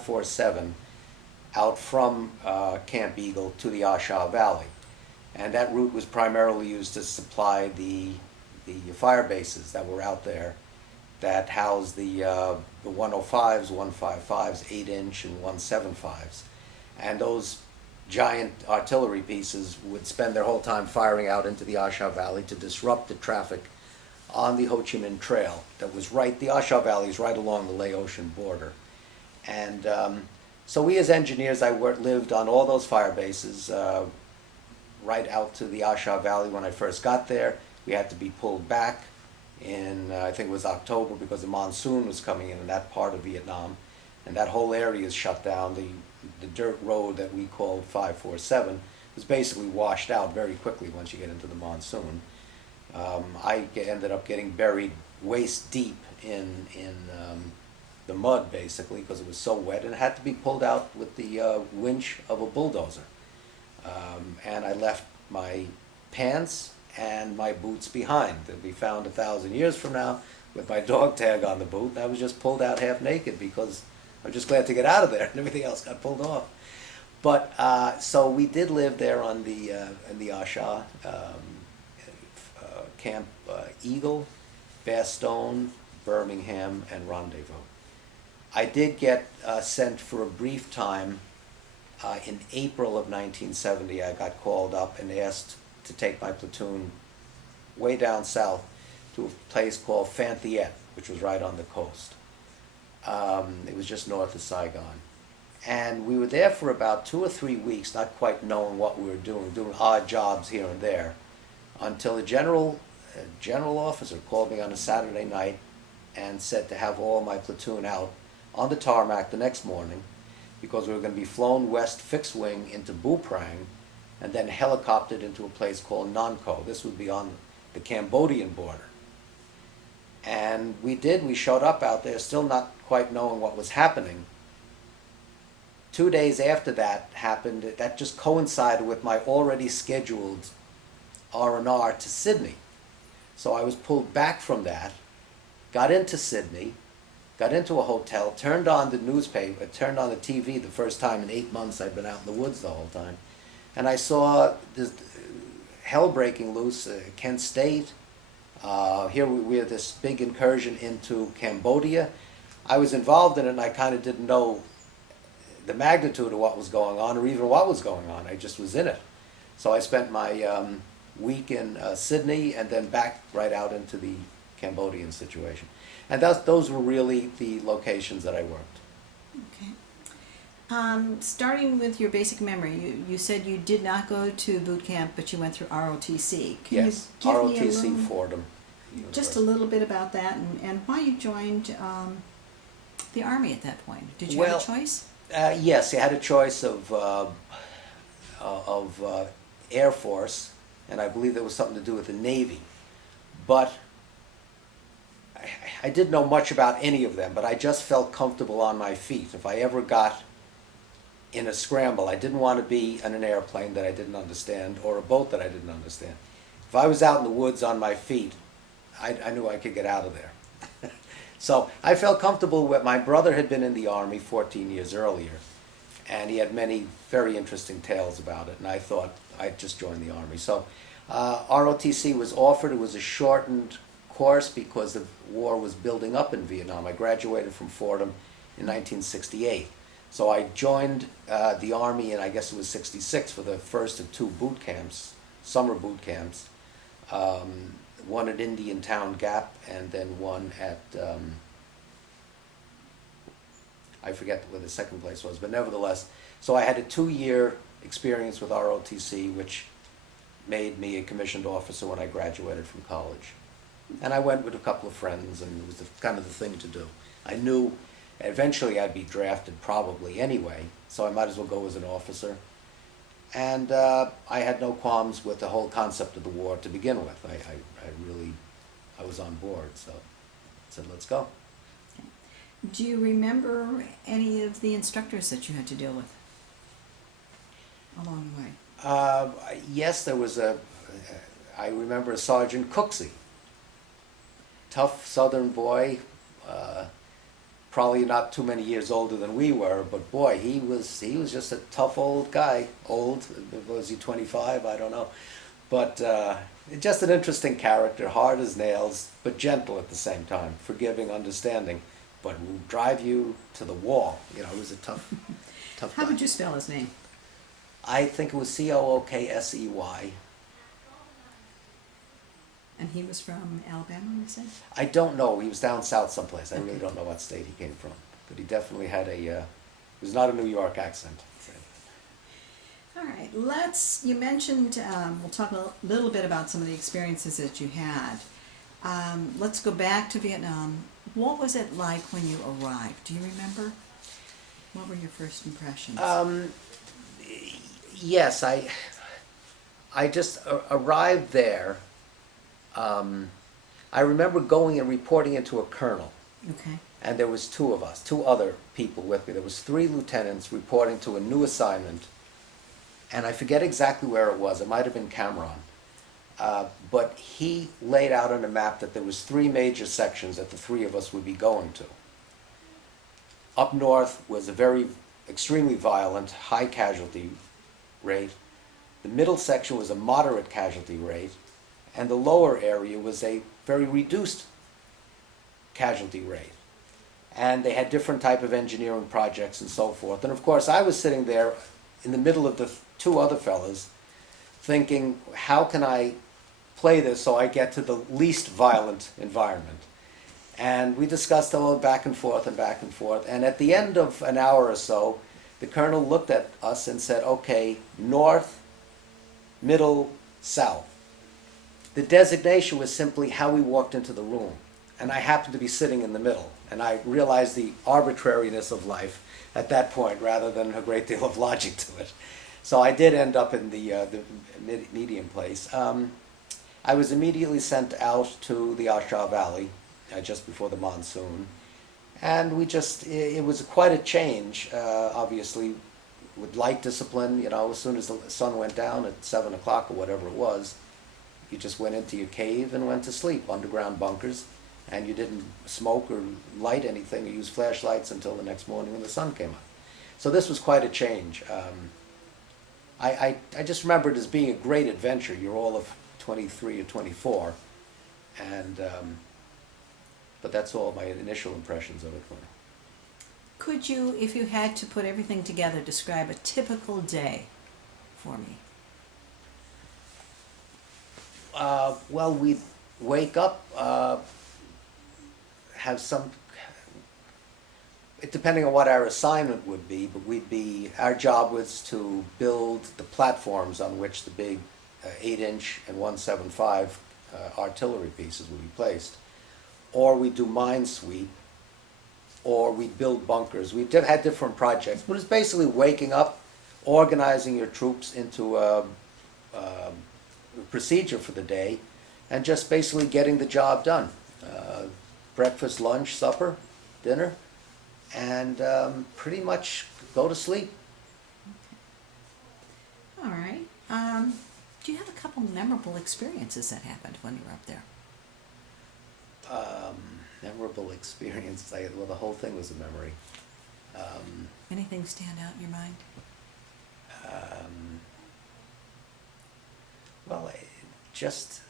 547 out from Camp Eagle to the Ashaw Valley. And that route was primarily used to supply the fire bases that were out there that housed the 105s, 155s, 8-inch and 175s. And those giant artillery pieces would spend their whole time firing out into the Ashaw Valley to disrupt the traffic on the Ho Chi Minh Trail that was the Ashaw Valley is right along the Laotian border. And so we as engineers, lived on all those fire bases right out to the Ashaw Valley. When I first got there, we had to be pulled back in, I think it was October, because the monsoon was coming in that part of Vietnam, and that whole area is shut down. The dirt road that we called 547 was basically washed out very quickly once you get into the monsoon. I ended up getting buried waist deep in the mud, basically, because it was so wet, and it had to be pulled out with the winch of a bulldozer. And I left my pants and my boots behind. They'll be found 1,000 years from now with my dog tag on the boot. And I was just pulled out half naked because I was just glad to get out of there, and everything else got pulled off. But so we did live there on in the Ashaw, Camp Eagle, Bastogne, Birmingham, and Rendezvous. I did get sent for a brief time in April of 1970. I got called up and asked to take my platoon way down south to a place called Phan Thiet, which was right on the coast. It was just north of Saigon. And we were there for about 2 or 3 weeks, not quite knowing what we were doing odd jobs here and there, until a general officer called me on a Saturday night and said to have all my platoon out on the tarmac the next morning, because we were going to be flown west fixed wing into Bu Prang and then helicoptered into a place called Non Co. This would be on the Cambodian border. And we showed up out there still not quite knowing what was happening. 2 days after that happened, that just coincided with my already scheduled R&R to Sydney. So I was pulled back from that, got into Sydney, got into a hotel, turned on the newspaper, turned on the TV the first time in 8 months. I'd been out in the woods the whole time. And I saw this hell breaking loose, Kent State. Here we had this big incursion into Cambodia. I was involved in it, and I kind of didn't know the magnitude of what was going on, or even what was going on. I just was in it. So I spent my week in Sydney, and then back right out into the Cambodian situation. And those were really the locations that I worked. Okay. Starting with your basic memory, you said you did not go to boot camp, but you went through ROTC. Can Yes, you give ROTC me Fordham. just a little bit about that, and why you joined the Army at that point? Did you have a choice? Yes, I had a choice of Air Force, and I believe there was something to do with the Navy. But I didn't know much about any of them, but I just felt comfortable on my feet. If I ever got in a scramble, I didn't want to be in an airplane that I didn't understand or a boat that I didn't understand. If I was out in the woods on my feet, I knew I could get out of there. So I felt comfortable with. My brother had been in the Army 14 years earlier, and he had many very interesting tales about it, and I thought I'd just join the Army. So ROTC was offered. It was a shortened course because the war was building up in Vietnam. I graduated from Fordham in 1968. So I joined the Army in, I guess it was 66, for the first of 2 boot camps, summer boot camps. One at Indian Town Gap, and then one at, I forget where the second place was, but nevertheless. So I had a 2-year experience with ROTC, which made me a commissioned officer when I graduated from college. And I went with a couple of friends, and it was kind of the thing to do. I knew eventually I'd be drafted probably anyway, so I might as well go as an officer. And I had no qualms with the whole concept of the war to begin with. I was on board, so I said, let's go. Do you remember any of the instructors that you had to deal with along the way? Yes, there was I remember a Sergeant Cooksey, tough southern boy, probably not too many years older than we were, but boy, he was just a tough old guy. Old, was he 25? I don't know. But just an interesting character, hard as nails, but gentle at the same time, forgiving, understanding, but will drive you to the wall. You know, he was a tough, tough How guy. would you spell his name? I think it was Cooksey. And he was from Alabama, you said? I don't know. He was down south someplace. I really don't know what state he came from, but he definitely had a. It was not a New York accent. All right, you mentioned, we'll talk a little bit about some of the experiences that you had. Let's go back to Vietnam. What was it like when you arrived? Do you remember? What were your first impressions? Yes, I just arrived there. I remember going and reporting into a colonel, Okay. and there was two of us, two other people with me. There was 3 lieutenants reporting to a new assignment, and I forget exactly where it was. It might have been Cameron. But he laid out on a map that there was 3 major sections that the 3 of us would be going to. Up north was a very extremely violent, high casualty rate. The middle section was a moderate casualty rate, and the lower area was a very reduced casualty rate. And they had different type of engineering projects and so forth. And of course, I was sitting there in the middle of the 2 other fellas, thinking, how can I play this so I get to the least violent environment? And we discussed a little back and forth and back and forth. And at the end of an hour or so, the colonel looked at us and said, okay, north, middle, south. The designation was simply how we walked into the room. And I happened to be sitting in the middle. And I realized the arbitrariness of life at that point rather than a great deal of logic to it. So I did end up in the medium place. I was immediately sent out to the Asha Valley just before the monsoon. And it was quite a change, obviously, with light discipline. You know, as soon as the sun went down at 7 o'clock or whatever it was, you just went into your cave and went to sleep, underground bunkers, and you didn't smoke or light anything or use flashlights until the next morning when the sun came up. So this was quite a change. I just remember it as being a great adventure. You're all of 23 or 24, and but that's all my initial impressions of it were. Could you, if you had to put everything together, describe a typical day for me? Well, we'd wake up, have some, depending on what our assignment would be, but our job was to build the platforms on which the big 8-inch and 175 artillery pieces would be placed. Or we'd do mine sweep, or we'd build bunkers. We had different projects, but it's basically waking up, organizing your troops into a procedure for the day, and just basically getting the job done. Breakfast, lunch, supper, dinner, and pretty much go to sleep. All right. Do you have a couple memorable experiences that happened when you were up there? Memorable experience. Well, the whole thing was a memory. Anything stand out in your mind? Well, just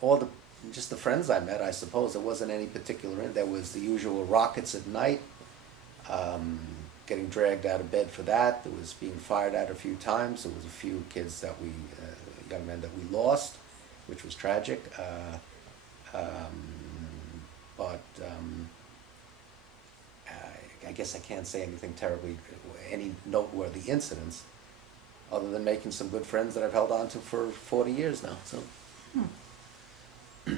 the friends I met, I suppose. There wasn't any particular. There was the usual rockets at night, getting dragged out of bed for that. There was being fired at a few times. There was a few kids young men that we lost, which was tragic. But I guess I can't say any noteworthy incidents, other than making some good friends that I've held on to for 40 years now. So. All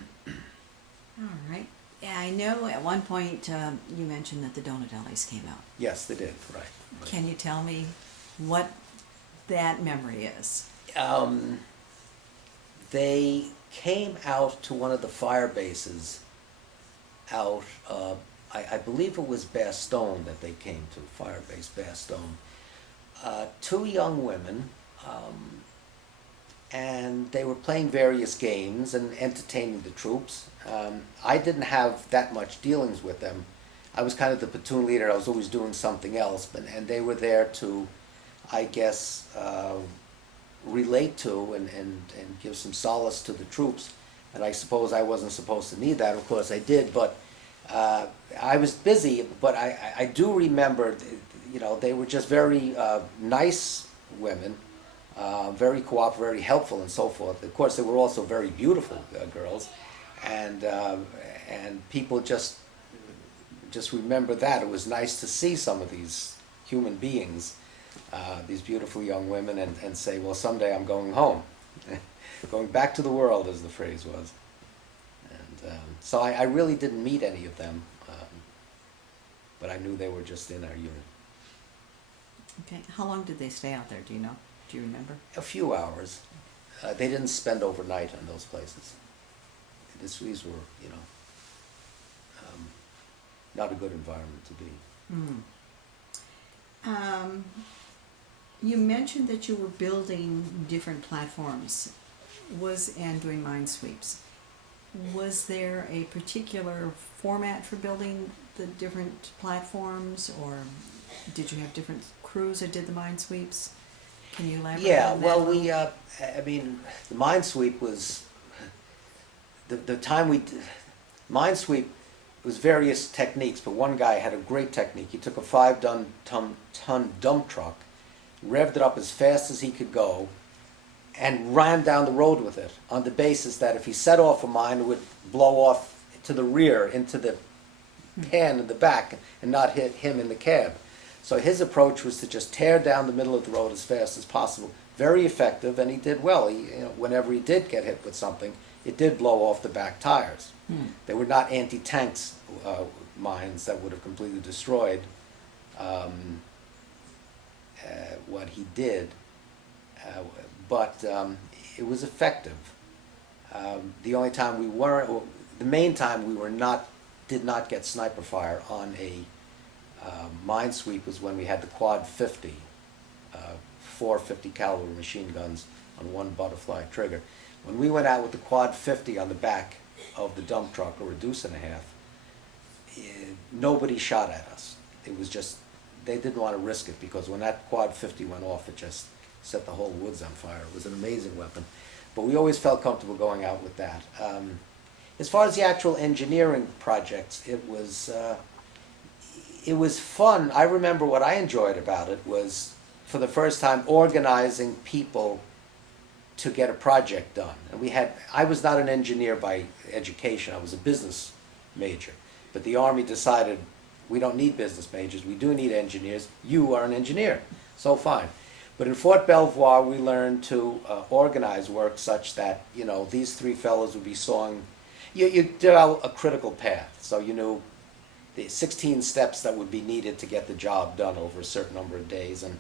right. Yeah, I know at one point you mentioned that the donut alleys came out. Yes, they did. Right. Can you tell me what that memory is? They came out to one of the fire bases out, I believe it was Bastogne that they came to, fire base Bastogne. 2 young women, and they were playing various games and entertaining the troops. I didn't have that much dealings with them. I was kind of the platoon leader. I was always doing something else, and they were there to, I guess, relate to and give some solace to the troops. And I suppose I wasn't supposed to need that. Of course, I did, but I was busy. But I do remember, they were just very nice women, very cooperative, very helpful, and so forth. Of course, they were also very beautiful girls, and people just remember that. It was nice to see some of these human beings, these beautiful young women, and say, well, someday I'm going home. Going back to the world, as the phrase was. And so I really didn't meet any of them, but I knew they were just in our unit. Okay. How long did they stay out there? Do you know? Do you remember? A few hours. They didn't spend overnight in those places. These were, not a good environment to be. You mentioned that you were building different platforms and doing mine sweeps. Was there a particular format for building the different platforms, or did you have different crews that did the mine sweeps? Can you elaborate on that? Well, the mine sweep was, the time mine sweep was various techniques, but one guy had a great technique. He took a 5-ton dump truck, revved it up as fast as he could go, and ran down the road with it on the basis that if he set off a mine, it would blow off to the rear into the pan in the back and not hit him in the cab. So his approach was to just tear down the middle of the road as fast as possible. Very effective, and he did well. Whenever he did get hit with something, it did blow off the back tires. They were not anti-tanks mines that would have completely destroyed what he did, but it was effective. The only time the main time did not get sniper fire on a mine sweep was when we had the quad 50, 450 caliber machine guns on one butterfly trigger. When we went out with the quad 50 on the back of the dump truck, or a deuce and a half, nobody shot at us. It was just, they didn't want to risk it, because when that quad 50 went off, it just set the whole woods on fire. It was an amazing weapon. But we always felt comfortable going out with that. As far as the actual engineering projects, it was fun. I remember what I enjoyed about it was, for the first time, organizing people to get a project done. And I was not an engineer by education. I was a business major. But the Army decided, we don't need business majors, we do need engineers. You are an engineer, so fine. But in Fort Belvoir, we learned to organize work such that, these three fellows would be sawing. You develop a critical path, so you knew the 16 steps that would be needed to get the job done over a certain number of days. And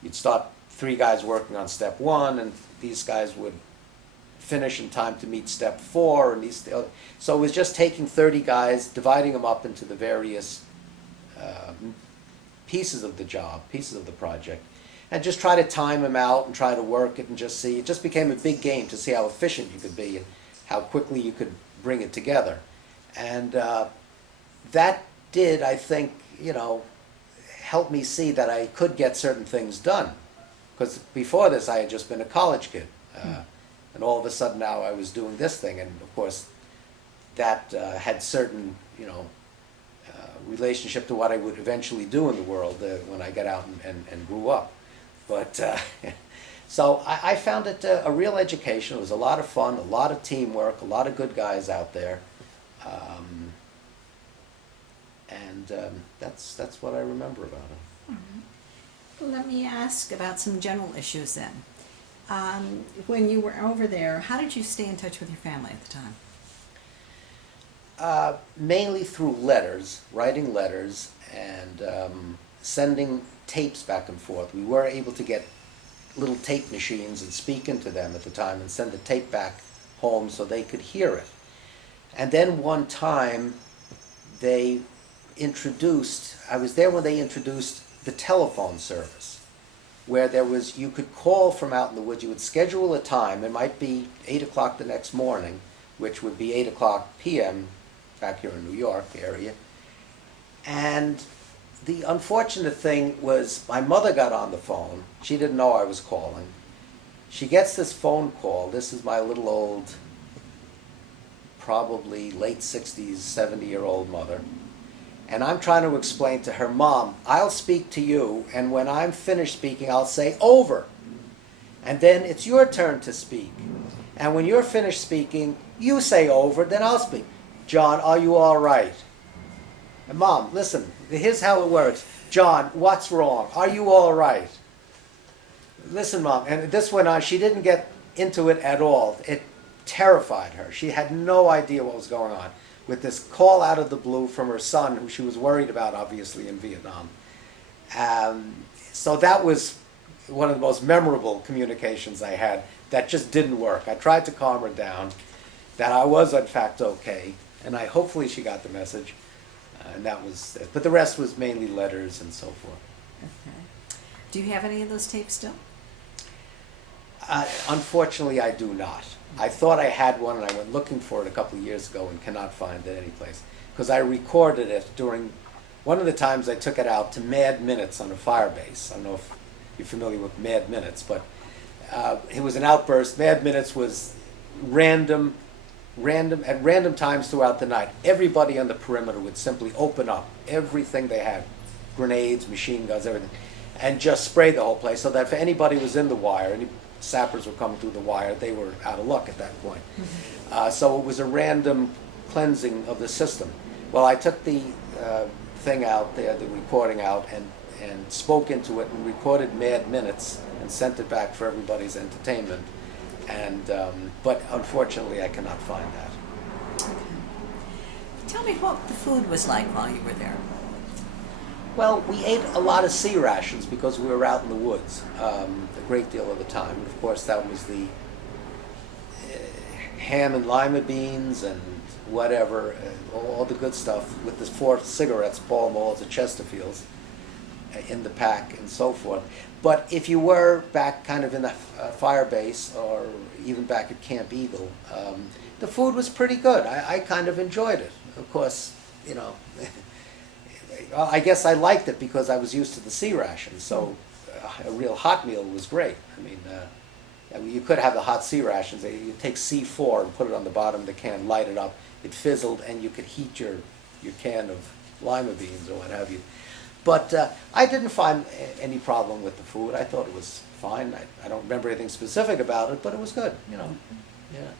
you'd start 3 guys working on step 1, and these guys would finish in time to meet step 4, and so it was just taking 30 guys, dividing them up into the various pieces of the job, pieces of the project, and just try to time them out and try to work it and just see. It just became a big game to see how efficient you could be and how quickly you could bring it together. And that did, I think, help me see that I could get certain things done. Because before this, I had just been a college kid. And all of a sudden now I was doing this thing. And of course, that had certain, relationship to what I would eventually do in the world when I got out and grew up. But so I found it a real education. It was a lot of fun, a lot of teamwork, a lot of good guys out there. And that's what I remember about it. Let me ask about some general issues then. When you were over there, how did you stay in touch with your family at the time? Mainly through letters, writing letters, and sending tapes back and forth. We were able to get little tape machines and speak into them at the time and send the tape back home so they could hear it. And then one time I was there when they introduced the telephone service, where you could call from out in the woods. You would schedule a time. It might be 8 o'clock the next morning, which would be 8 o'clock p.m. back here in New York area. And the unfortunate thing was my mother got on the phone. She didn't know I was calling. She gets this phone call. This is my little old, probably late 60s, 70-year-old mother. And I'm trying to explain to her, Mom, I'll speak to you, and when I'm finished speaking, I'll say over. And then it's your turn to speak. And when you're finished speaking, you say over, then I'll speak. John, are you all right? And Mom, listen, here's how it works. John, what's wrong? Are you all right? Listen, Mom, and this went on. She didn't get into it at all. It terrified her. She had no idea what was going on with this call out of the blue from her son, who she was worried about, obviously, in Vietnam. So that was one of the most memorable communications I had that just didn't work. I tried to calm her down, that I was, in fact, okay, and hopefully she got the message. And that was it. But the rest was mainly letters and so forth. Okay. Do you have any of those tapes still? Unfortunately, I do not. I thought I had one, and I went looking for it a couple of years ago and cannot find it anyplace. Because I recorded it during one of the times I took it out to Mad Minutes on a fire base. I don't know if you're familiar with Mad Minutes, but it was an outburst. Mad Minutes was random at random times throughout the night. Everybody on the perimeter would simply open up everything they had, grenades, machine guns, everything, and just spray the whole place, so that if anybody was in the wire, any sappers were coming through the wire, they were out of luck at that point. So it was a random cleansing of the system. Well, I took the thing out there, the recording out, and spoke into it and recorded Mad Minutes and sent it back for everybody's entertainment. And but unfortunately, I cannot find that. Okay. Tell me what the food was like while you were there. Well, we ate a lot of sea rations because we were out in the woods a great deal of the time. And of course, that was the ham and lima beans and whatever, all the good stuff with the 4 cigarettes, Pall Malls, and Chesterfields in the pack and so forth. But if you were back kind of in the fire base or even back at Camp Eagle, the food was pretty good. I kind of enjoyed it. Of course, you know, I guess I liked it because I was used to the sea ration, so a real hot meal was great. I mean, you could have the hot sea rations. You take C4 and put it on the bottom of the can, light it up, it fizzled, and you could heat your can of lima beans or what have you. But I didn't find any problem with the food. I thought it was fine. I don't remember anything specific about it, but it was good, you know. Yeah.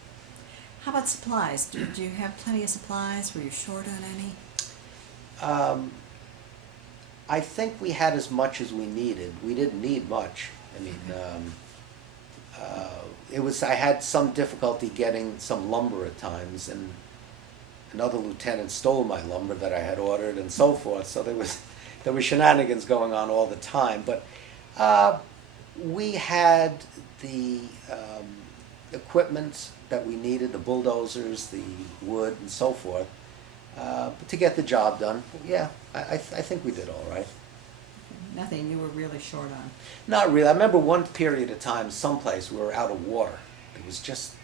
How about supplies? Do you have plenty of supplies? Were you short on any? I think we had as much as we needed. We didn't need much. I mean, I had some difficulty getting some lumber at times, and another lieutenant stole my lumber that I had ordered and so forth. So there were shenanigans going on all the time. But we had the equipment that we needed, the bulldozers, the wood, and so forth, to get the job done. Yeah, I think we did all right. Nothing you were really short on? Not really. I remember one period of time, someplace, we were out of water. It was just,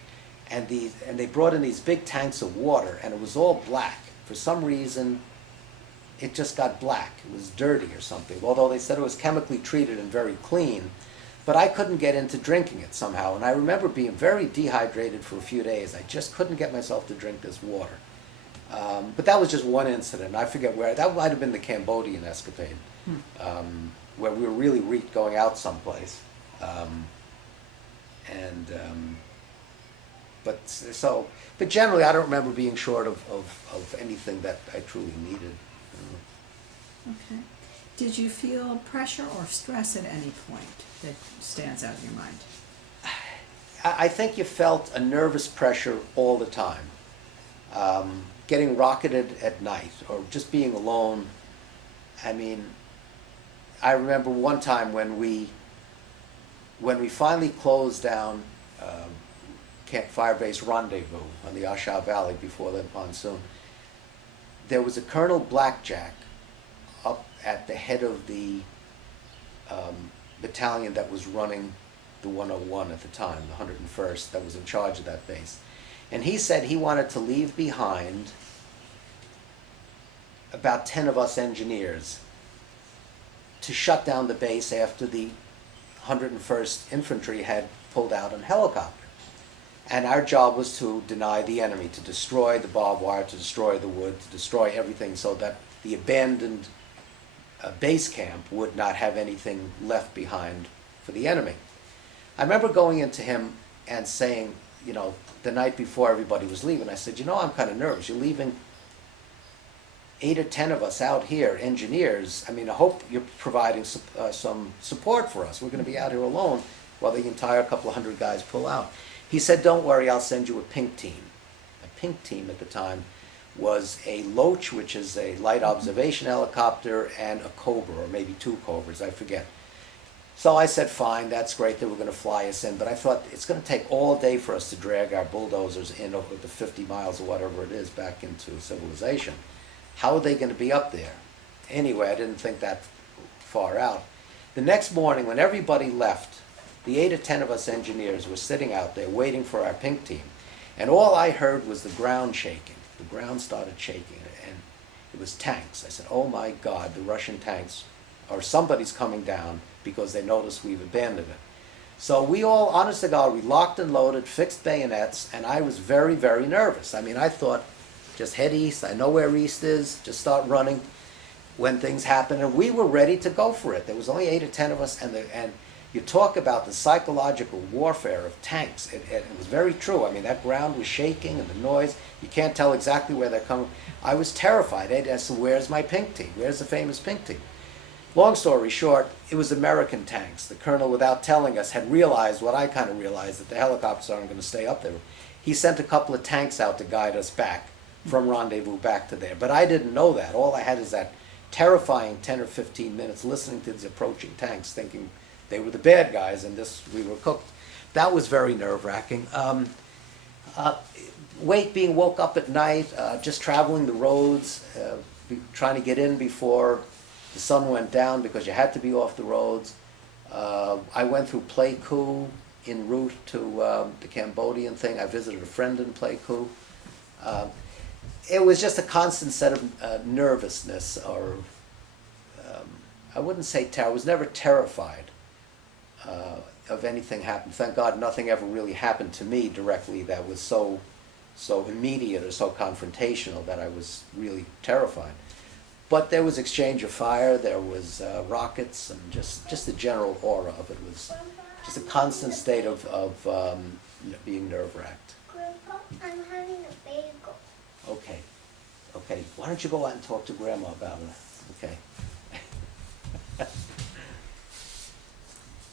and they brought in these big tanks of water, and it was all black. For some reason, it just got black. It was dirty or something, although they said it was chemically treated and very clean. But I couldn't get into drinking it somehow, and I remember being very dehydrated for a few days. I just couldn't get myself to drink this water. But that was just one incident. I forget where. That might have been the Cambodian escapade, where we were really reeked going out someplace. But generally, I don't remember being short of anything that I truly needed. Okay. Did you feel pressure or stress at any point that stands out in your mind? I think you felt a nervous pressure all the time. Getting rocketed at night or just being alone. I mean, I remember one time when we finally closed down Camp Fire Base Rendezvous on the Asha Valley before the monsoon. There was a Colonel Blackjack up at the head of the battalion that was running the 101 at the time, the 101st, that was in charge of that base. And he said he wanted to leave behind about 10 of us engineers, to shut down the base after the 101st Infantry had pulled out on helicopter. And our job was to deny the enemy, to destroy the barbed wire, to destroy the wood, to destroy everything so that the abandoned base camp would not have anything left behind for the enemy. I remember going into him and saying, you know, the night before everybody was leaving, I said, you know, I'm kind of nervous. You're leaving 8 or 10 of us out here, engineers. I mean, I hope you're providing some support for us. We're going to be out here alone while the entire couple of hundred guys pull out. He said, don't worry, I'll send you a pink team. A pink team at the time was a Loach, which is a light observation helicopter, and a Cobra, or maybe 2 Cobras, I forget. So I said, fine, that's great, they were going to fly us in, but I thought it's going to take all day for us to drag our bulldozers in over the 50 miles or whatever it is back into civilization. How are they going to be up there? Anyway, I didn't think that far out. The next morning, when everybody left, the 8 or 10 of us engineers were sitting out there waiting for our pink team, and all I heard was the ground shaking. The ground started shaking, and it was tanks. I said, oh my God, the Russian tanks, or somebody's coming down because they noticed we've abandoned it. So we all, honest to God, we locked and loaded, fixed bayonets, and I was very, very nervous. I mean, I thought, just head east, I know where east is, just start running when things happen, and we were ready to go for it. There was only 8 or 10 of us, and you talk about the psychological warfare of tanks. It was very true. I mean, that ground was shaking and the noise, you can't tell exactly where they're coming. I was terrified. I said, where's my pink team? Where's the famous pink team? Long story short, it was American tanks. The colonel, without telling us, had realized what I kind of realized, that the helicopters aren't going to stay up there. He sent a couple of tanks out to guide us back from rendezvous back to there. But I didn't know that. All I had is that terrifying 10 or 15 minutes listening to these approaching tanks, thinking they were the bad guys and we were cooked. That was very nerve-wracking. Being woke up at night, just traveling the roads, trying to get in before the sun went down because you had to be off the roads. I went through Pleiku en route to the Cambodian thing. I visited a friend in Pleiku. It was just a constant set of nervousness, or I wouldn't say terror. I was never terrified of anything happening. Thank God nothing ever really happened to me directly that was so immediate or so confrontational that I was really terrified. But there was exchange of fire, there was rockets, and just the general aura of it was just a constant state of being nerve-wracked. Grandpa, I'm having a bagel. Okay. Why don't you go out and talk to Grandma about it? Okay.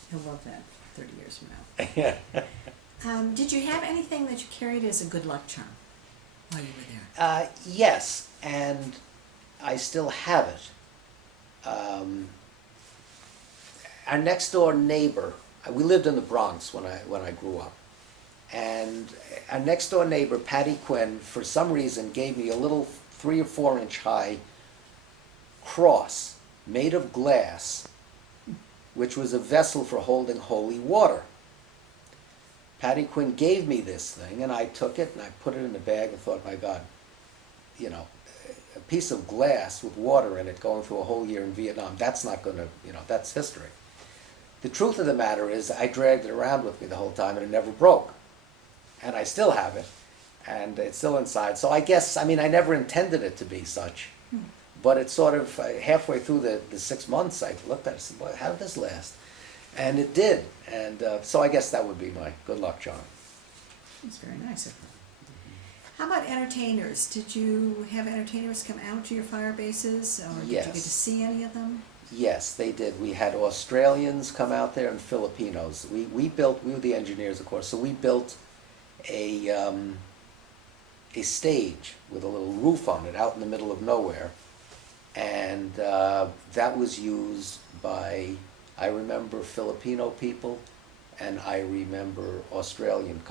He'll love that 30 years from now. Did you have anything that you carried as a good luck charm while you were there? Yes, and I still have it. Our next door neighbor, we lived in the Bronx when I grew up, and our next door neighbor, Patty Quinn, for some reason gave me a little 3 or 4 inch high cross made of glass, which was a vessel for holding holy water. Patty Quinn gave me this thing, and I took it and I put it in the bag and thought, my God, you know, a piece of glass with water in it going through a whole year in Vietnam, that's not going to, that's history. The truth of the matter is I dragged it around with me the whole time and it never broke. And I still have it, and it's still inside. So I guess, I never intended it to be such, but it's sort of halfway through the 6 months I looked at it and said, well, how did this last? And it did, and so I guess that would be my good luck charm. That's very nice of them. How about entertainers? Did you have entertainers come out to your fire bases, or did Yes. you get to see any of them? Yes, they did. We had Australians come out there and Filipinos. We were the engineers, of course, so we built a stage with a little roof on it out in the middle of nowhere, and that was used by, I remember, Filipino people, and I remember Australian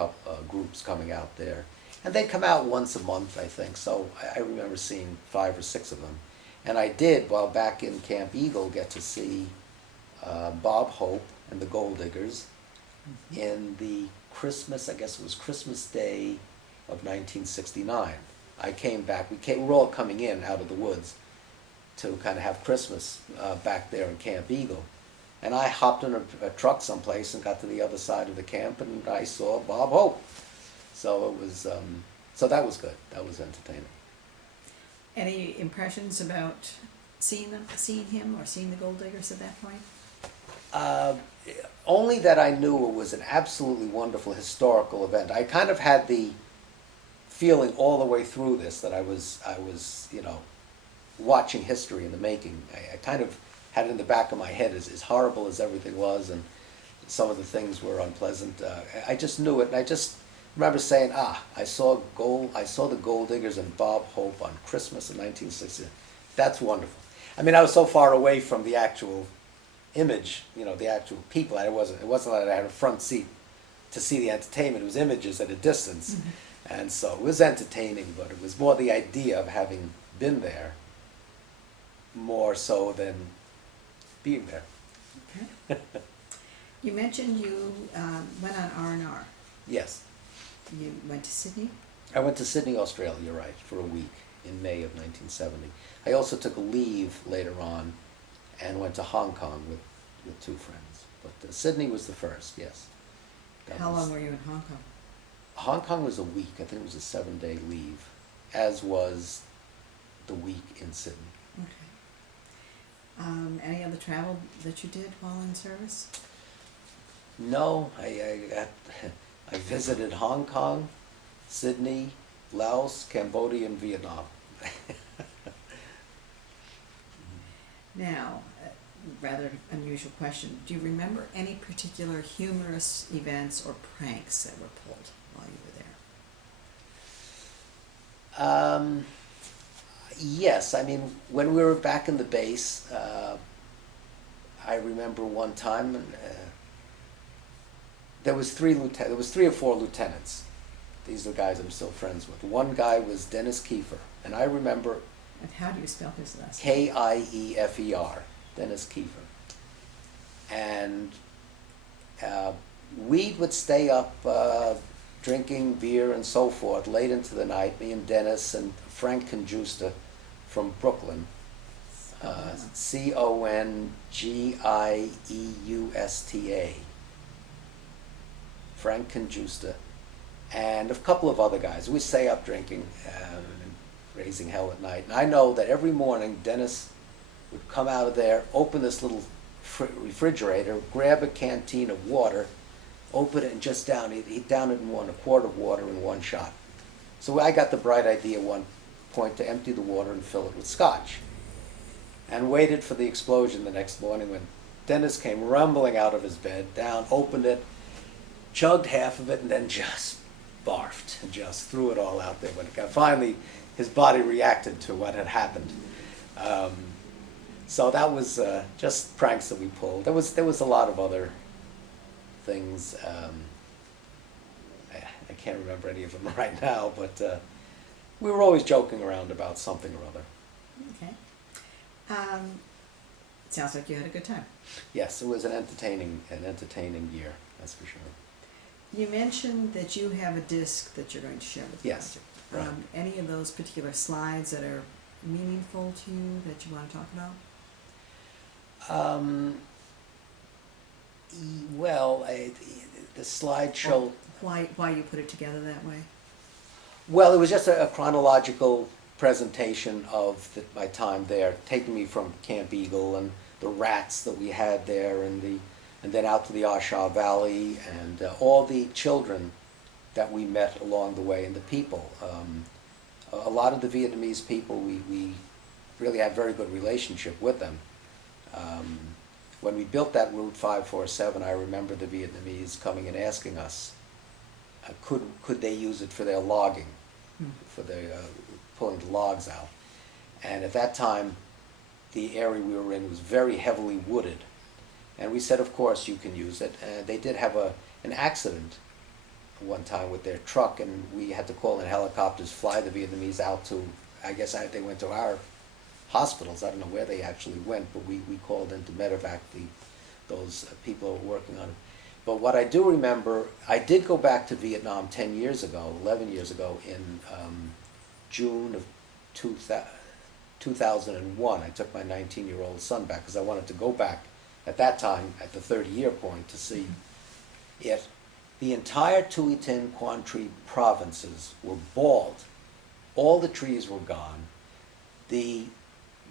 groups coming out there. And they'd come out once a month, I think, so I remember seeing 5 or 6 of them. And I did, while back in Camp Eagle, get to see Bob Hope and the Gold Diggers in the Christmas, I guess it was Christmas Day of 1969. I came back, we were all coming in out of the woods, to kind of have Christmas back there in Camp Eagle. And I hopped in a truck someplace and got to the other side of the camp, and I saw Bob Hope. So it was, so that was good. That was entertaining. Any impressions about seeing him or seeing the Gold Diggers at that point? Only that I knew it was an absolutely wonderful historical event. I kind of had the feeling all the way through this that I was, watching history in the making. I kind of had it in the back of my head, as horrible as everything was, and some of the things were unpleasant. I just knew it, and I just remember saying, I saw the Gold Diggers and Bob Hope on Christmas in 1960. That's wonderful. I mean, I was so far away from the actual image, the actual people. It wasn't that I had a front seat to see the entertainment. It was images at a distance. Mm-hmm. And so it was entertaining, but it was more the idea of having been there more so than being there. Okay. You mentioned you went on R&R. Yes. You went to Sydney? I went to Sydney, Australia, you're right, for a week in May of 1970. I also took a leave later on and went to Hong Kong with two friends. But Sydney was the first, yes. How long were you in Hong Kong? Hong Kong was a week. I think it was a 7-day leave, as was the week in Sydney. Okay. Any other travel that you did while in service? No, I visited Hong Kong, Sydney, Laos, Cambodia, and Vietnam. Now, rather unusual question. Do you remember any particular humorous events or pranks that were pulled while you were there? Yes, I mean, when we were back in the base, I remember one time there was three or four lieutenants. These are the guys I'm still friends with. One guy was Dennis Kiefer, and I remember. And how do you spell his last name? Kiefer, Dennis Kiefer. And we would stay up drinking beer and so forth late into the night, me and Dennis and Frank Conjusta from Brooklyn, Congieusta, Frank Conjusta, and a couple of other guys. We'd stay up drinking, raising hell at night. And I know that every morning Dennis would come out of there, open this little refrigerator, grab a canteen of water, open it, and just down. He'd down it in a quart of water in one shot. So I got the bright idea at one point to empty the water and fill it with scotch, and waited for the explosion the next morning when Dennis came rumbling out of his bed, down, opened it, chugged half of it, and then just barfed and just threw it all out there. When it got, finally, his body reacted to what had happened. So that was just pranks that we pulled. There was a lot of other things. I can't remember any of them right now, but we were always joking around about something or other. Okay. It sounds like you had a good time. Yes, it was an entertaining year, that's for sure. You mentioned that you have a disc that you're going to share with the Yes, project. right. Any of those particular slides that are meaningful to you that you want to talk about? The slideshow. Why you put it together that way? Well, it was just a chronological presentation of my time there, taking me from Camp Eagle and the rats that we had there, and then out to the Asha Valley, and all the children that we met along the way, and the people. A lot of the Vietnamese people, we really had a very good relationship with them. When we built that Route 547, I remember the Vietnamese coming and asking us, could they use it for their logging, for their pulling the logs out. And at that time, the area we were in was very heavily wooded. And we said, of course, you can use it. They did have an accident one time with their truck, and we had to call in helicopters, fly the Vietnamese out to, I guess they went to our hospitals. I don't know where they actually went, but we called in to medevac those people who were working on it. But what I do remember, I did go back to Vietnam 11 years ago, in June of 2001, I took my 19-year-old son back because I wanted to go back at that time at the 30-year point to see if the entire Tuitin Quang-Tri provinces were bald. All the trees were gone. The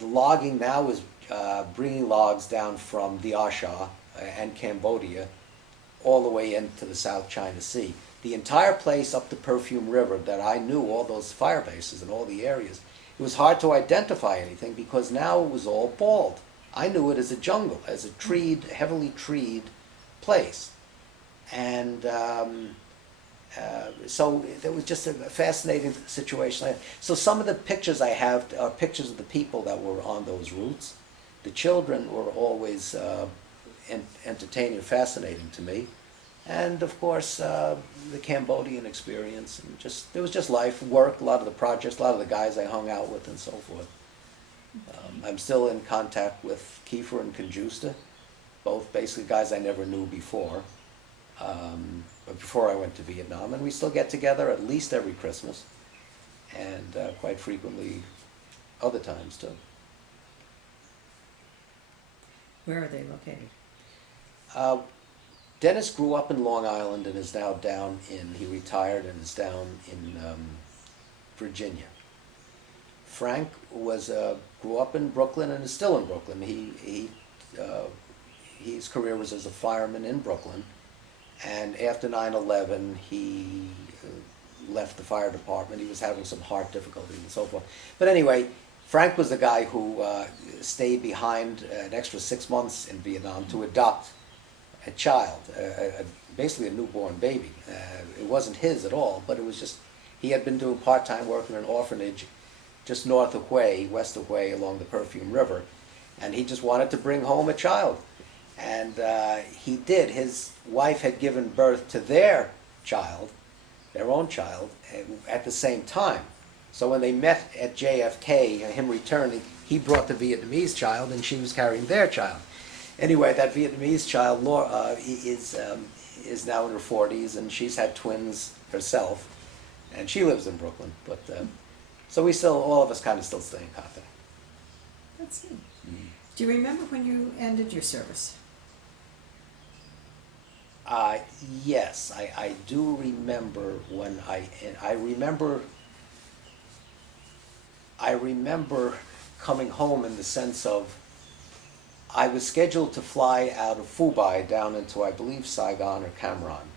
logging now is bringing logs down from the Asha and Cambodia all the way into the South China Sea. The entire place up the Perfume River that I knew, all those fire bases and all the areas, it was hard to identify anything because now it was all bald. I knew it as a jungle, as a treed, heavily treed place. And so it was just a fascinating situation. So some of the pictures I have are pictures of the people that were on those routes. The children were always entertaining, fascinating to me. And of course, the Cambodian experience. And it was just life, work, a lot of the projects, a lot of the guys I hung out with and so forth. I'm still in contact with Kiefer and Conjusta, both basically guys I never knew before. Before I went to Vietnam, and we still get together at least every Christmas, and quite frequently other times too. Where are they located? Dennis grew up in Long Island and is now he retired and is down in Virginia. Frank grew up in Brooklyn and is still in Brooklyn. His career was as a fireman in Brooklyn. And after 9/11, he left the fire department. He was having some heart difficulties and so forth. But anyway, Frank was the guy who stayed behind an extra 6 months in Vietnam to adopt a child, basically a newborn baby. It wasn't his at all, but it was just, he had been doing part-time work in an orphanage just north of Hue, west of Hue, along the Perfume River. And he just wanted to bring home a child. And he did. His wife had given birth to their child, their own child, at the same time. So when they met at JFK, him returning, he brought the Vietnamese child and she was carrying their child. Anyway, that Vietnamese child is now in her 40s and she's had twins herself, and she lives in Brooklyn. But so we still, all of us kind of still stay in contact. Let's see. Do you remember when you ended your service? Yes, I do remember when I remember coming home in the sense of I was scheduled to fly out of Phu Bai down into, I believe, Saigon or Cam Ranh,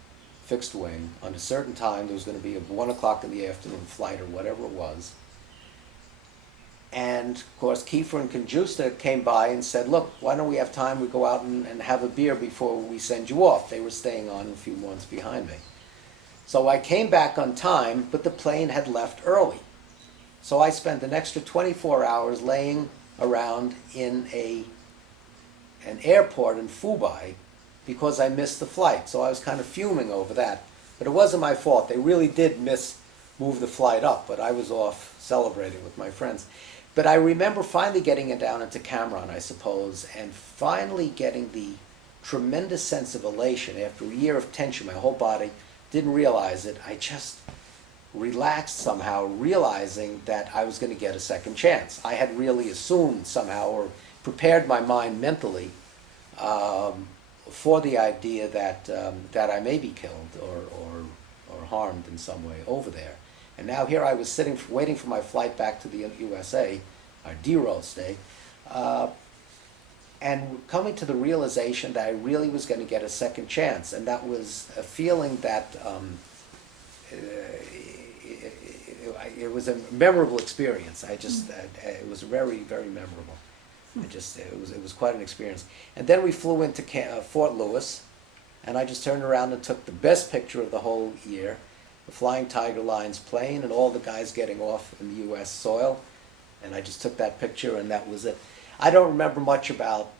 fixed wing, on a certain time. There was going to be a 1 o'clock in the afternoon flight or whatever it was. And, of course, Kiefer and Conjusta came by and said, look, why don't we have time? We go out and have a beer before we send you off. They were staying on a few months behind me. So I came back on time, but the plane had left early. So I spent an extra 24 hours laying around in an airport in Phu Bai because I missed the flight. So I was kind of fuming over that. But it wasn't my fault. They really did move the flight up, but I was off celebrating with my friends. But I remember finally getting it down into Cam Ranh, I suppose, and finally getting the tremendous sense of elation after a year of tension. My whole body didn't realize it. I just relaxed somehow, realizing that I was going to get a second chance. I had really assumed somehow, or prepared my mind mentally for the idea that I may be killed or harmed in some way over there. And now here I was sitting, waiting for my flight back to the USA, our D-roll stay, and coming to the realization that I really was going to get a second chance. And that was a feeling that it was a memorable experience. It was very, very memorable. It was quite an experience. And then we flew into Fort Lewis, and I just turned around and took the best picture of the whole year. The Flying Tiger Lines plane and all the guys getting off in the U.S. soil, and I just took that picture, and that was it. I don't remember much about,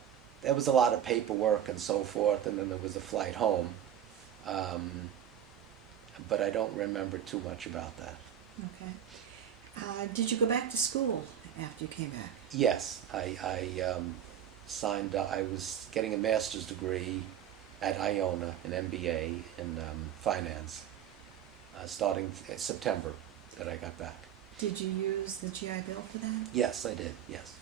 there was a lot of paperwork and so forth, and then there was a flight home, but I don't remember too much about that. Okay. Did you go back to school after you came back? Yes, I signed, I was getting a master's degree at Iona, an MBA in finance. Starting September that I got back. Did you use the GI Bill for that? Yes, I did, yes.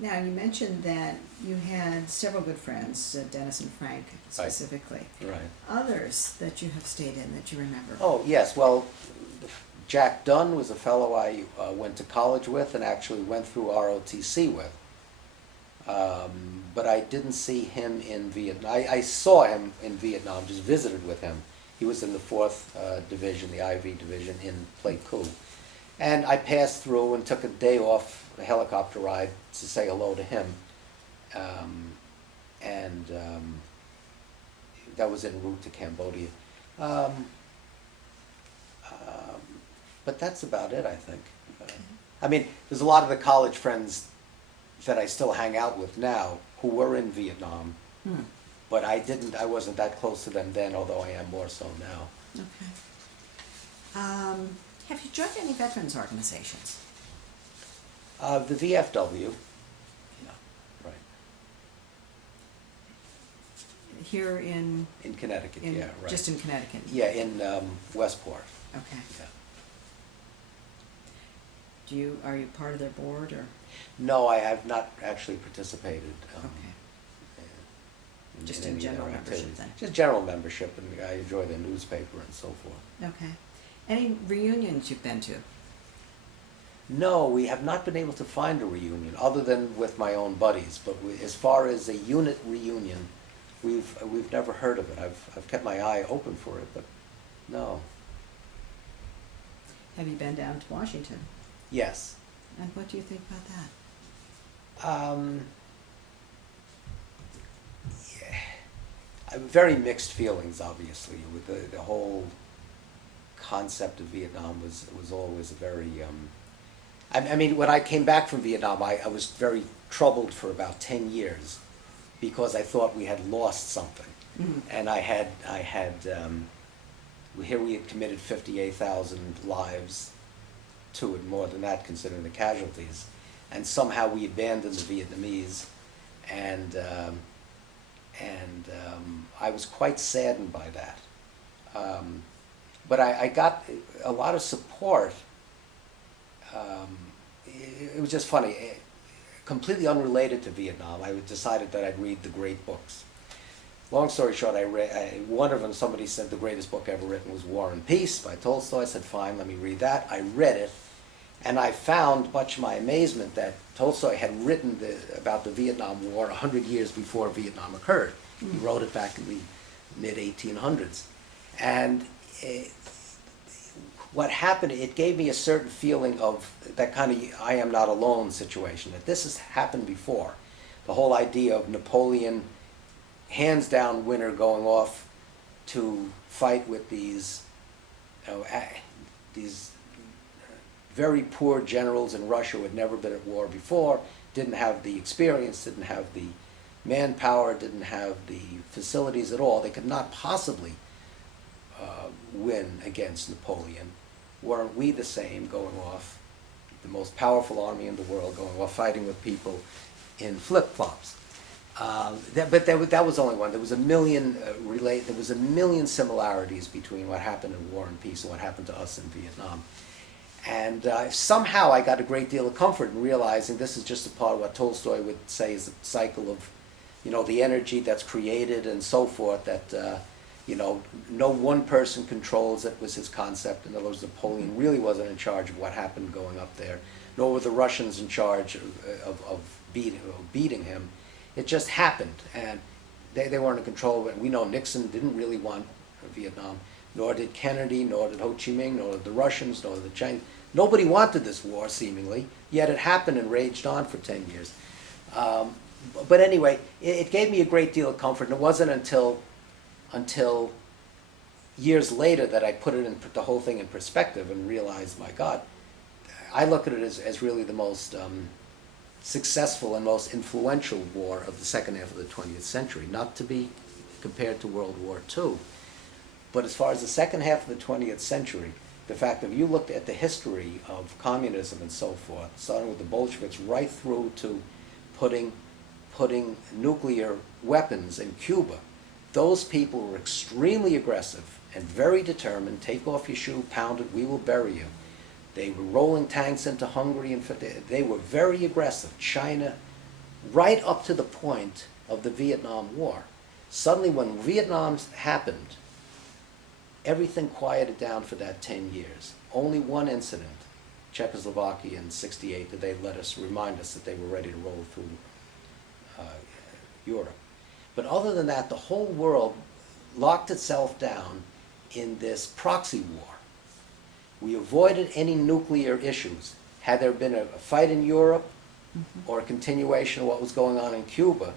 Now, you mentioned that you had several good friends, Dennis and Frank specifically. Right. Others that you have stayed in that you remember? Oh, yes, well, Jack Dunn was a fellow I went to college with and actually went through ROTC with. But I didn't see him in Vietnam. I saw him in Vietnam, just visited with him. He was in the 4th Division, the IV Division in Pleiku. And I passed through and took a day off, a helicopter ride, to say hello to him. That was en route to Cambodia. But that's about it, I think. I mean, there's a lot of the college friends that I still hang out with now who were in Vietnam, but I wasn't that close to them then, although I am more so now. Okay. Have you joined any veterans organizations? The VFW. Yeah, right. Here in? In Connecticut, yeah, right. Just in Connecticut? Yeah, in Westport. Okay. Yeah. Are you part of their board, or? No, I have not actually participated. Okay. Just in any of general their membership activities. then? Just general membership, and I enjoy the newspaper and so forth. Okay. Any reunions you've been to? No, we have not been able to find a reunion, other than with my own buddies. But as far as a unit reunion, we've never heard of it. I've kept my eye open for it, but no. Have you been down to Washington? Yes. And what do you think about that? Yeah. Very mixed feelings, obviously, with the whole concept of Vietnam was always a very. I mean, when I came back from Vietnam, I was very troubled for about 10 years because I thought we had lost something, and here we had committed 58,000 lives to it, more than that considering the casualties, and somehow we abandoned the Vietnamese, and I was quite saddened by that. But I got a lot of support. It was just funny, completely unrelated to Vietnam. I decided that I'd read the great books. Long story short, I read one of them. Somebody said the greatest book ever written was War and Peace by Tolstoy. I said, fine, let me read that. I read it, and I found, much to my amazement, that Tolstoy had written about the Vietnam War 100 years before Vietnam occurred. He wrote it back in the mid-1800s. And what happened, it gave me a certain feeling of that kind of I am not alone situation, that this has happened before. The whole idea of Napoleon, hands down winner, going off to fight with these very poor generals in Russia who had never been at war before, didn't have the experience, didn't have the manpower, didn't have the facilities at all. They could not possibly win against Napoleon. Weren't we the same, going off, the most powerful army in the world, going off fighting with people in flip-flops? But that was only one. There was a million There was a million similarities between what happened in War and Peace and what happened to us in Vietnam. And somehow I got a great deal of comfort in realizing this is just a part of what Tolstoy would say is the cycle of, the energy that's created and so forth, that, no one person controls it, was his concept. In other words, Napoleon really wasn't in charge of what happened going up there, nor were the Russians in charge of beating him. It just happened, and they weren't in control of it. We know Nixon didn't really want Vietnam, nor did Kennedy, nor did Ho Chi Minh, nor did the Russians, nor did the Chinese. Nobody wanted this war, seemingly, yet it happened and raged on for 10 years. But anyway, it gave me a great deal of comfort, and it wasn't until years later that I put the whole thing in perspective and realized, my God, I look at it as really the most successful and most influential war of the second half of the 20th century, not to be compared to World War II. But as far as the second half of the 20th century, the fact that if you looked at the history of communism and so forth, starting with the Bolsheviks right through to putting nuclear weapons in Cuba, those people were extremely aggressive and very determined. Take off your shoe, pound it, we will bury you. They were rolling tanks into Hungary, and they were very aggressive. China, right up to the point of the Vietnam War. Suddenly, when Vietnam happened, everything quieted down for that 10 years. Only one incident, Czechoslovakia in '68, that they let us remind us that they were ready to roll through Europe. But other than that, the whole world locked itself down in this proxy war. We avoided any nuclear issues. Had there been a fight in Europe or a continuation of what was going on in Cuba,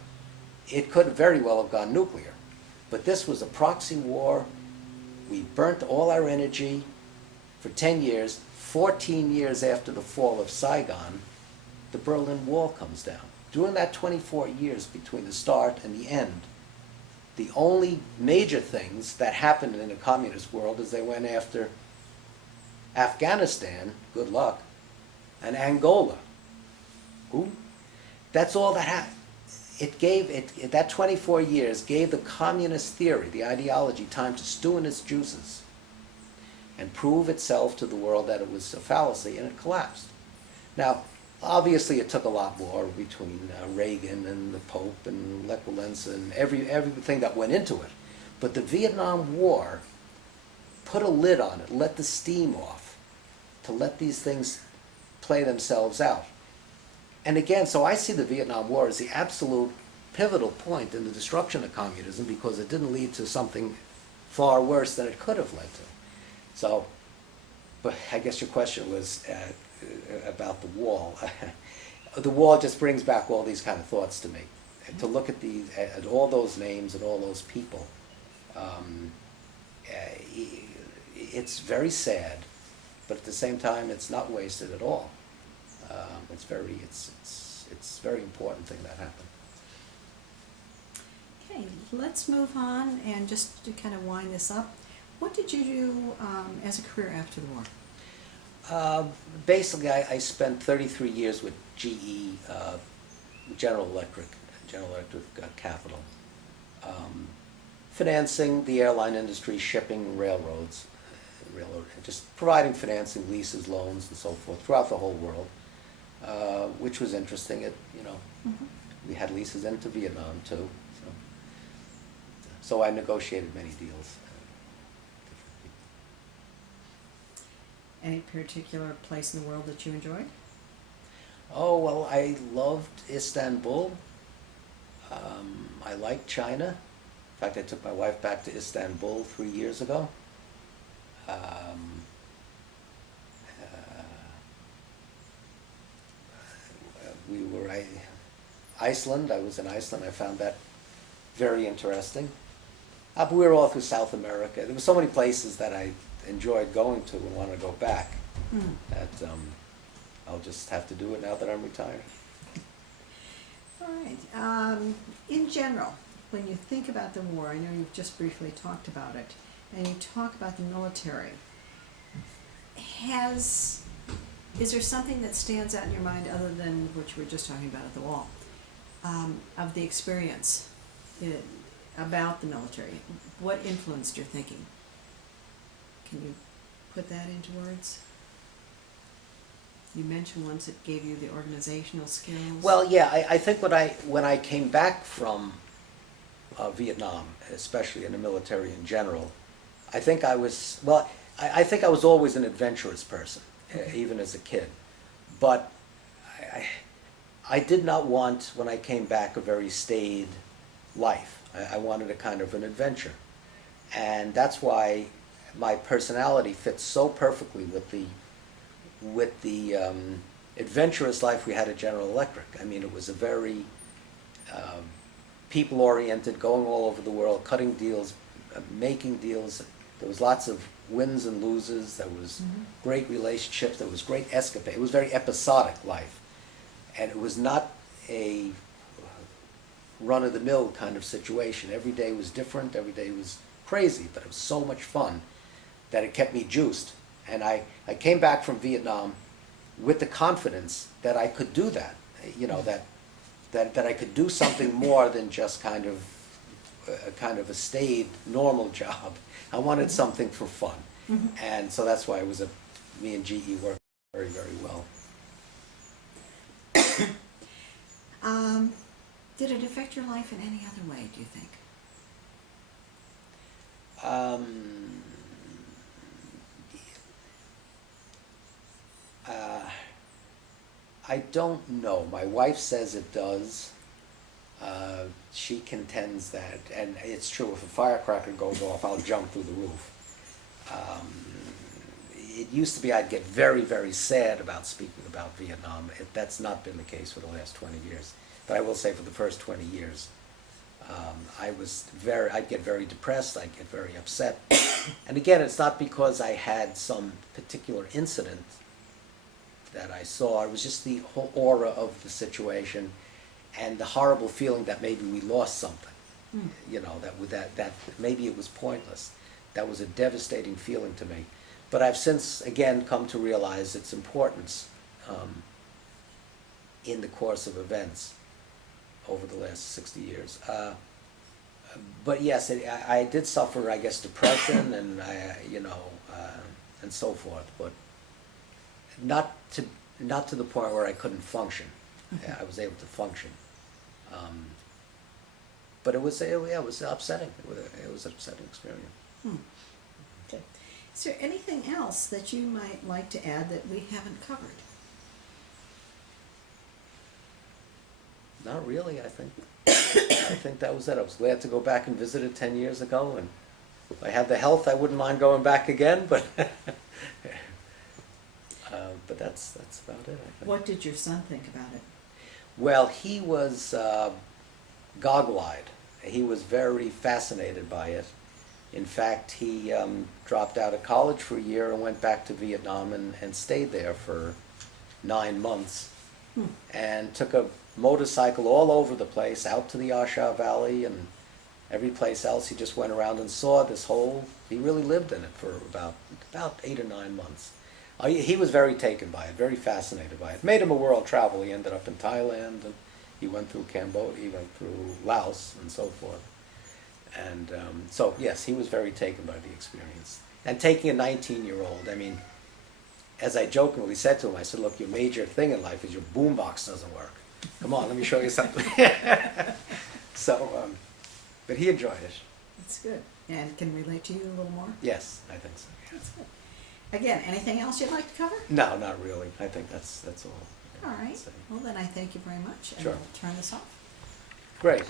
it could very well have gone nuclear. But this was a proxy war. We burnt all our energy for 10 years. 14 years after the fall of Saigon, the Berlin Wall comes down. During that 24 years between the start and the end, the only major things that happened in the communist world is they went after Afghanistan, good luck, and Angola. Who? That's all that happened. That 24 years gave the communist theory, the ideology, time to stew in its juices and prove itself to the world that it was a fallacy, and it collapsed. Now, obviously it took a lot more between Reagan and the Pope and Lech Walesa and everything that went into it. But the Vietnam War put a lid on it, let the steam off, to let these things play themselves out. And again, so I see the Vietnam War as the absolute pivotal point in the destruction of communism, because it didn't lead to something far worse than it could have led to. So, but I guess your question was about the wall. The wall just brings back all these kind of thoughts to me. To look at all those names and all those people, it's very sad, but at the same time, it's not wasted at all. It's a very important thing that happened. Okay, let's move on, and just to kind of wind this up, what did you do as a career after the war? Basically, I spent 33 years with GE, General Electric Capital, financing the airline industry, shipping, railroads, just providing financing, leases, loans, and so forth throughout the whole world, which was interesting. We had leases into Vietnam too, so I negotiated many deals. Any particular place in the world that you enjoyed? Oh, well, I loved Istanbul. I liked China. In fact, I took my wife back to Istanbul 3 years ago. Iceland. I was in Iceland. I found that very interesting. But we were all through South America. There were so many places that I enjoyed going to and want to go back. That I'll just have to do it now that I'm retired. All right. In general, when you think about the war, I know you've just briefly talked about it, and you talk about the military. Is there something that stands out in your mind other than what you were just talking about at the wall, of the experience about the military? What influenced your thinking? Can you put that into words? You mentioned once it gave you the organizational skills. Well, yeah, I think when I came back from Vietnam, especially in the military in general, I think I was always an adventurous person, even as a kid. But I did not want, when I came back, a very staid life. I wanted a kind of an adventure. And that's why my personality fits so perfectly with the adventurous life we had at General Electric. I mean, it was a very people-oriented, going all over the world, cutting deals, making deals. There was lots of wins and loses. There was great relationships. There was great escapade. It was very episodic life. And it was not a run-of-the-mill kind of situation. Every day was different. Every day was crazy, but it was so much fun that it kept me juiced. And I came back from Vietnam with the confidence that I could do that, that I could do something more than just kind of a kind of a staid, normal job. I wanted something for fun. Mhm. And so that's why me and GE worked very, very well. Did it affect your life in any other way, do you think? Um, I don't know. My wife says it does. She contends that, and it's true, if a firecracker goes off, I'll jump through the roof. It used to be I'd get very, very sad about speaking about Vietnam. That's not been the case for the last 20 years. But I will say for the first 20 years, I'd get very depressed, I'd get very upset. And again, it's not because I had some particular incident that I saw, it was just the whole aura of the situation and the horrible feeling that maybe we lost something. Mm. You know, that maybe it was pointless. That was a devastating feeling to me. But I've since, again, come to realize its importance in the course of events over the last 60 years. But yes, I did suffer, I guess, depression and, and so forth, but not to the point where I couldn't function. I was able to function. But it was upsetting. It was an upsetting experience. Okay. Is there anything else that you might like to add that we haven't covered? Not really, I think. I think that was it. I was glad to go back and visit it 10 years ago, and if I had the health, I wouldn't mind going back again, but but that's about it, I think. What did your son think about it? Well, he was goggle-eyed. He was very fascinated by it. In fact, he dropped out of college for a year and went back to Vietnam and stayed there for 9 months. And took a motorcycle all over the place, out to the Asha Valley and every place else. He just went around and saw he really lived in it for about 8 or 9 months. He was very taken by it, very fascinated by it. Made him a world traveler. He ended up in Thailand, and he went through Cambodia, he went through Laos, and so forth. And so, yes, he was very taken by the experience. And taking a 19-year-old, I mean, as I jokingly said to him, I said, look, your major thing in life is your boombox doesn't work. Come on, let me show you something. So, but he enjoyed it. That's good. And can relate to you a little more? Yes, I think so. Yeah. That's good. Again, anything else you'd like to cover? No, not really. I think that's all. All I'd right. say. Well, then I thank you very much, and Sure. we'll turn this off. Great.